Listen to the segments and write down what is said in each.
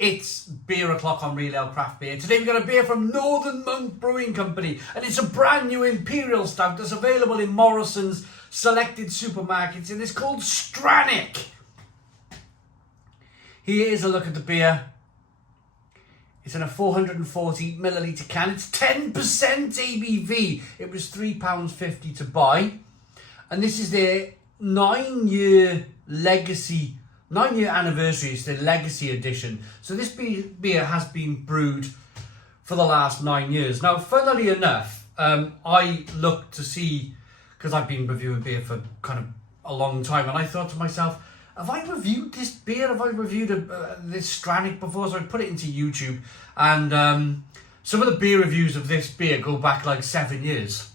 It's beer o'clock on Real Ale Craft Beer. Today we've got a beer from Northern Monk Brewing Company, and it's a brand new Imperial Stout that's available in Morrisons selected supermarkets, and it's called Strannik. Here's a look at the beer. It's in a 440ml can. It's 10% ABV. It was £3.50 to buy. And this is their 9-year anniversary. It's the legacy edition. So this beer has been brewed for the last 9 years. Now, funnily enough, I looked to see, because I've been reviewing beer for kind of a long time, and I thought to myself, have I reviewed this beer? Have I reviewed this Strannik before? So I put it into YouTube, and some of the beer reviews of this beer go back like 7 years.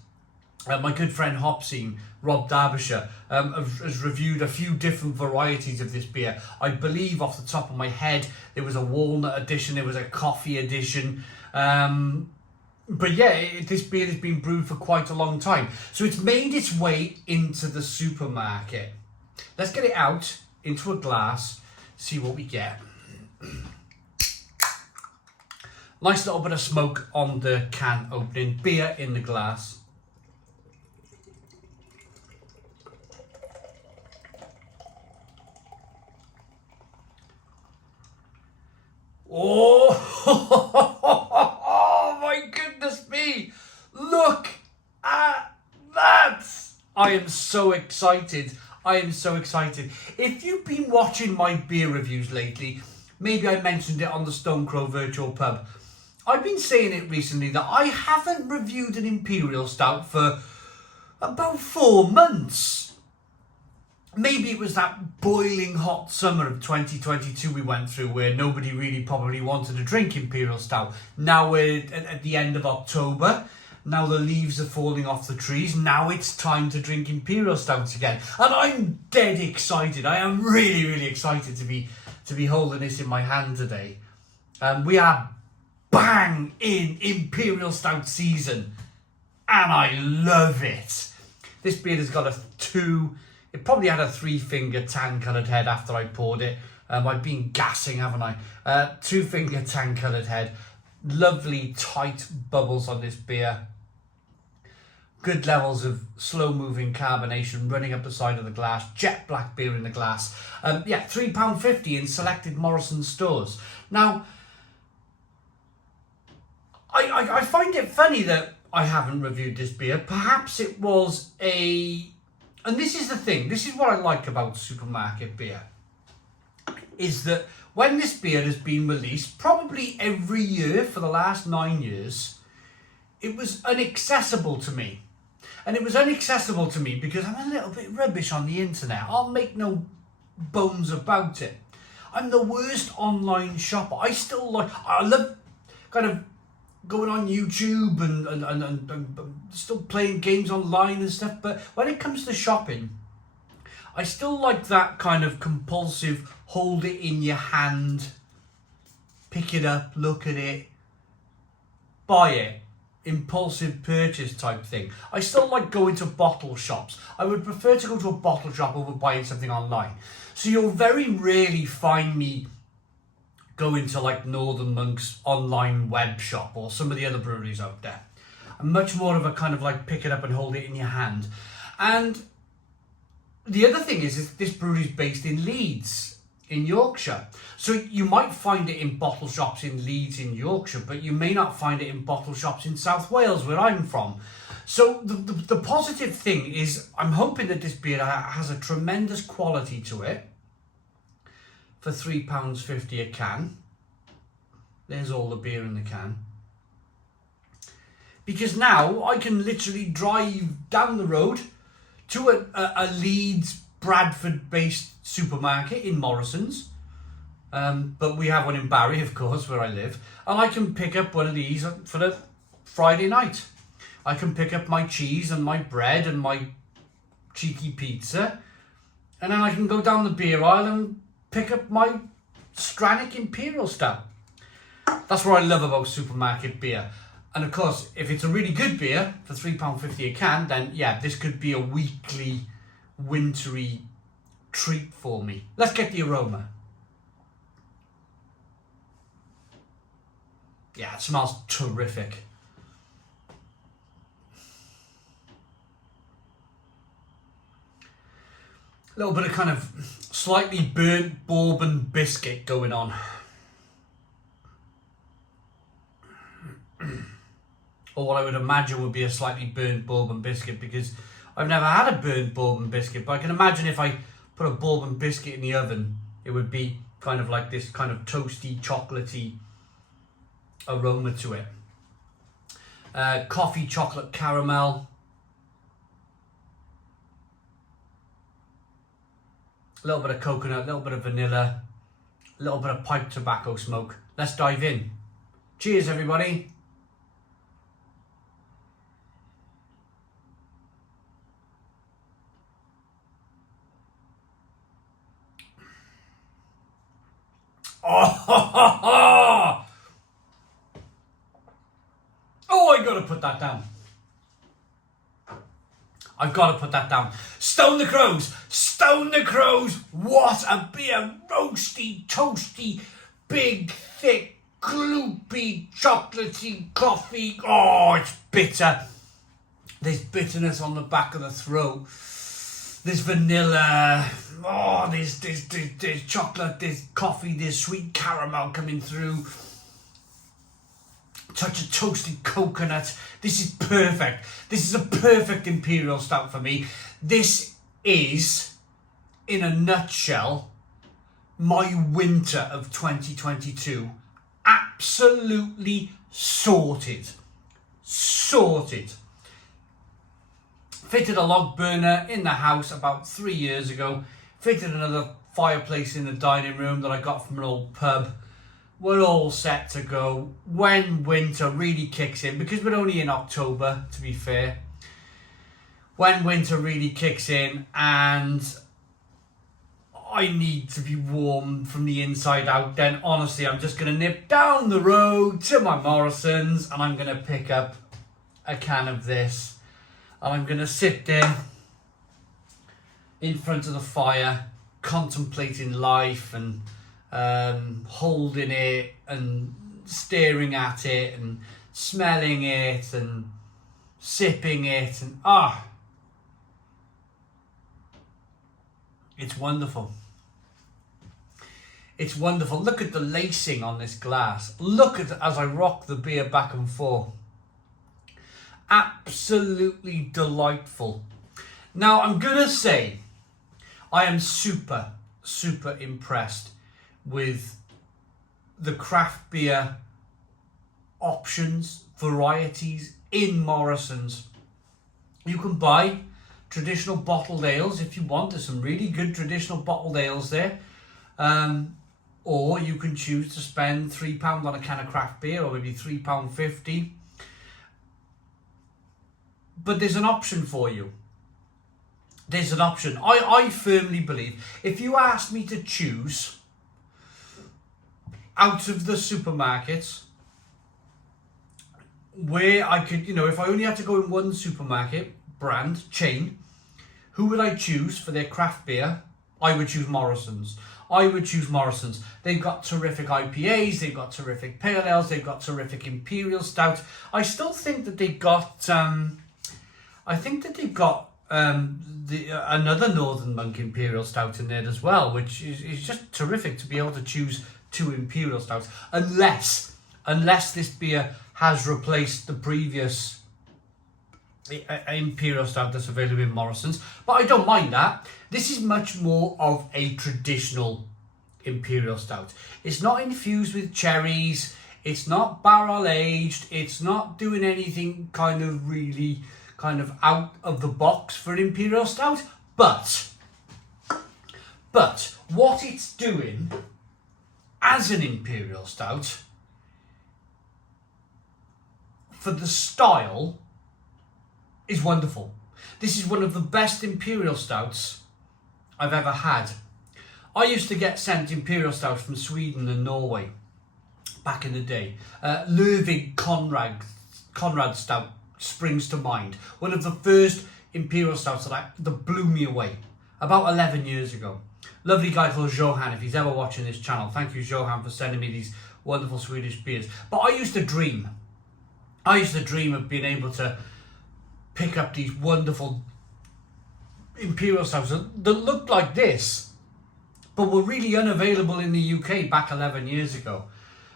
My good friend Hopsine, Rob Derbyshire, has reviewed a few different varieties of this beer. I believe off the top of my head, there was a walnut edition, there was a coffee edition. But yeah, this beer has been brewed for quite a long time. So it's made its way into the supermarket. Let's get it out into a glass, see what we get. Nice little bit of smoke on the can opening, beer in the glass. Oh, oh my goodness me. Look at that. I am so excited. I am so excited. If you've been watching my beer reviews lately, maybe I mentioned it on the Stone Crow Virtual Pub. I've been saying it recently that I haven't reviewed an Imperial Stout for about 4 months. Maybe it was that boiling hot summer of 2022 we went through where nobody really probably wanted to drink Imperial Stout. Now we're at the end of October. Now the leaves are falling off the trees. Now it's time to drink Imperial Stouts again. And I'm dead excited. I am really, really excited to be holding this in my hand today. We are bang in Imperial Stout season. And I love it. This beer has got it probably had a 3-finger tan coloured head after I poured it. I've been gassing, haven't I? 2-finger tan coloured head. Lovely tight bubbles on this beer. Good levels of slow-moving carbonation running up the side of the glass. Jet black beer in the glass. Yeah, £3.50 in selected Morrisons stores. Now, I find it funny that I haven't reviewed this beer. Perhaps it was and this is the thing. This is what I like about supermarket beer. Is that when this beer has been released, probably every year for the last 9 years, it was inaccessible to me. And it was inaccessible to me because I'm a little bit rubbish on the internet. I'll make no bones about it. I'm the worst online shopper. I love kind of going on YouTube and still playing games online and stuff. But when it comes to shopping, I still like that kind of compulsive, hold it in your hand, pick it up, look at it, buy it. Impulsive purchase type thing. I still like going to bottle shops. I would prefer to go to a bottle shop over buying something online. So you'll very rarely find me going to like Northern Monk's online web shop or some of the other breweries out there. I'm much more of a kind of like pick it up and hold it in your hand. And the other thing is this brewery is based in Leeds, in Yorkshire. So you might find it in bottle shops in Leeds in Yorkshire, but you may not find it in bottle shops in South Wales where I'm from. So the positive thing is I'm hoping that this beer has a tremendous quality to it for £3.50 a can. There's all the beer in the can. Because now I can literally drive down the road to a Leeds Bradford-based supermarket in Morrisons, but we have one in Barry, of course, where I live, and I can pick up one of these for the Friday night. I can pick up my cheese and my bread and my cheeky pizza, and then I can go down the beer aisle and pick up my Strannik Imperial Stout. That's what I love about supermarket beer. And of course, if it's a really good beer for £3.50 a can, then yeah, this could be a weekly wintry treat for me. Let's get the aroma. Yeah, it smells terrific. A little bit of kind of slightly burnt bourbon biscuit going on. Or what I would imagine would be a slightly burnt bourbon biscuit, because I've never had a burnt bourbon biscuit, but I can imagine if I put a bourbon biscuit in the oven, it would be kind of like this kind of toasty, chocolatey aroma to it. Coffee, chocolate, caramel. A little bit of coconut, a little bit of vanilla, a little bit of pipe tobacco smoke. Let's dive in. Cheers, everybody. Oh, I gotta put that down. I've got to put that down. Stone the Crows. Stone the Crows. What a beer. Roasty, toasty, big, thick, gloopy, chocolatey coffee. Oh, it's bitter. There's bitterness on the back of the throat. There's vanilla. Oh, there's chocolate, there's coffee, there's sweet caramel coming through. Touch of toasted coconut. This is perfect. This is a perfect Imperial Stout for me. This is, in a nutshell, my winter of 2022. Absolutely sorted. Sorted. Fitted a log burner in the house about 3 years ago. Fitted another fireplace in the dining room that I got from an old pub. We're all set to go when winter really kicks in, because we're only in October, to be fair. When winter really kicks in and I need to be warm from the inside out, then honestly I'm just going to nip down the road to my Morrisons and I'm going to pick up a can of this. And I'm going to sit there in front of the fire, contemplating life and holding it and staring at it and smelling it and sipping it, and it's wonderful. It's wonderful. Look at the lacing on this glass. Look at as I rock the beer back and forth. Absolutely delightful. Now I'm gonna say I am super impressed with the craft beer options, varieties in Morrisons. You can buy traditional bottled ales if you want. There's some really good traditional bottled ales there. Or you can choose to spend £3 on a can of craft beer, or maybe £3.50. But there's an option for you. There's an option. I firmly believe if you asked me to choose out of the supermarkets where I could, if I only had to go in one supermarket, brand, chain, who would I choose for their craft beer? I would choose Morrisons. I would choose Morrisons. They've got terrific IPAs, they've got terrific pale ales, they've got terrific Imperial Stout. I still think that they've got, another Northern Monk Imperial Stout in there as well, which is just terrific to be able to choose two Imperial Stouts, unless this beer has replaced the previous Imperial Stout that's available in Morrisons. But I don't mind that. This is much more of a traditional Imperial Stout. It's not infused with cherries, it's not barrel aged, it's not doing anything kind of out of the box for an Imperial Stout, but what it's doing as an Imperial Stout for the style is wonderful. This is one of the best Imperial Stouts I've ever had. I used to get sent Imperial Stouts from Sweden and Norway back in the day. Ludwig Conrad Stout springs to mind. One of the first Imperial Stouts that blew me away about 11 years ago. Lovely guy called Johan, if he's ever watching this channel. Thank you, Johan, for sending me these wonderful Swedish beers. But I used to dream of being able to pick up these wonderful Imperial Stouts that looked like this, but were really unavailable in the UK back 11 years ago.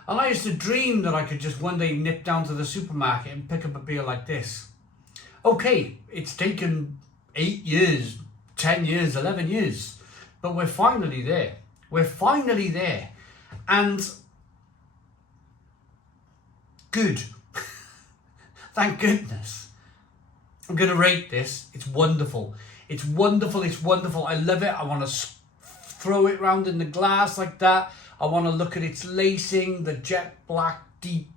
And I used to dream that I could just one day nip down to the supermarket and pick up a beer like this. Okay, it's taken 8 years, 10 years, 11 years, but we're finally there. We're finally there. And good. Thank goodness. I'm going to rate this. It's wonderful. It's wonderful. It's wonderful. I love it. I want to throw it around in the glass like that. I want to look at its lacing, the jet black, deep,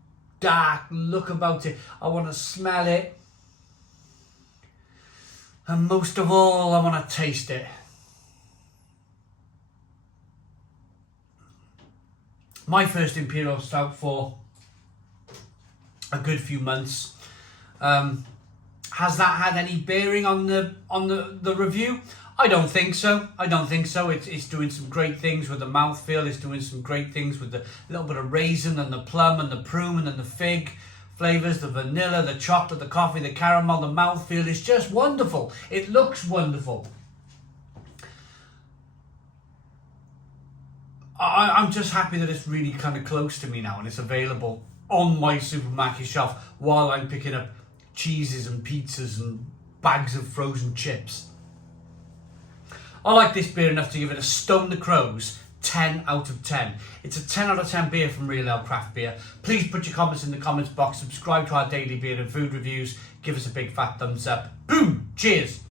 dark look about it. I want to smell it. And most of all, I want to taste it. My first Imperial Stout for a good few months. Has that had any bearing on the review? I don't think so. It's doing some great things with the mouthfeel. It's doing some great things with the little bit of raisin and the plum and the prune and the fig flavours, the vanilla, the chocolate, the coffee, the caramel, the mouthfeel. It's just wonderful. It looks wonderful. I'm just happy that it's really kind of close to me now and it's available on my supermarket shelf while I'm picking up cheeses and pizzas and bags of frozen chips. I like this beer enough to give it a Stone the Crows 10 out of 10. It's a 10 out of 10 beer from Real Ale Craft Beer. Please put your comments in the comments box, subscribe to our daily beer and food reviews, give us a big fat thumbs up. Boom! Cheers!